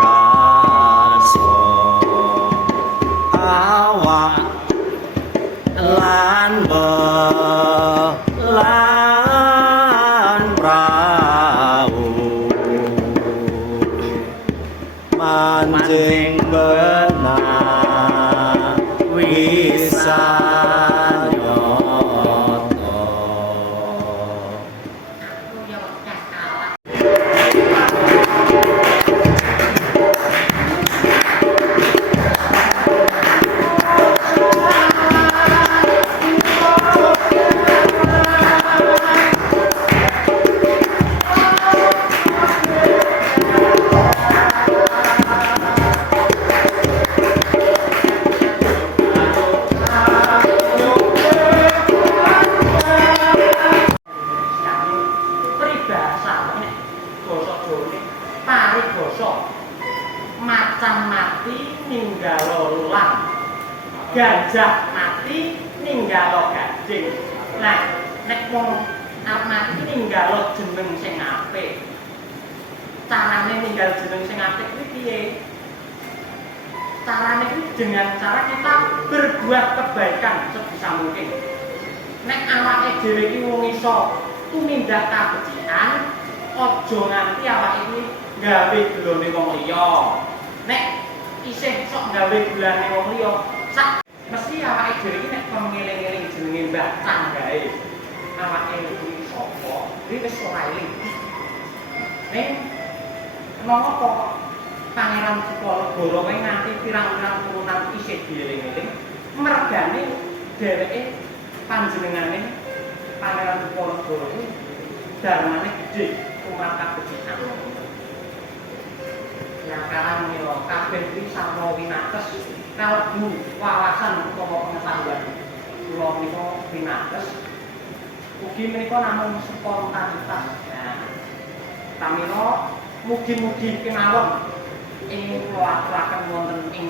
karso awak lan belan prau manjing benang wisanyata. Tarik bosok macan mati ninggalo lulang, gajah mati ninggalo gajing. Nah, nek wong arep mati ninggalo jeneng sing apik. Carane ninggal jeneng sing apik kuwi piye? Carane kuwi dengan cara kita berbuat kebaikan sebisa mungkin. Nek awake dhewe iki wong iso tumindak kabecikan, aja nganti awake iki gawe gulane wong liya. Nek isih sok gawe gulane wong liya, sak mesti awake dhewe iki nek kon ngeling-eling jenenge Mbah Canggae. Awake iki sapa? Iki wis ora eling. Ning napa Pangeran Sukonegara wae nganti pirang-pirang turunan isih dieling-eling, mergane dheweke panjenengane Pangeran Sukonegara iki darmane gedhe umat kabecikan. Nakalan mila kabeh kuwi sarwa winates kalbu wawasan utawa pengetahuan. Kula menika winates ugi menika namung spontanitas. Nah, pamila mugi-mugi kemawon ing kula aturaken wonten ing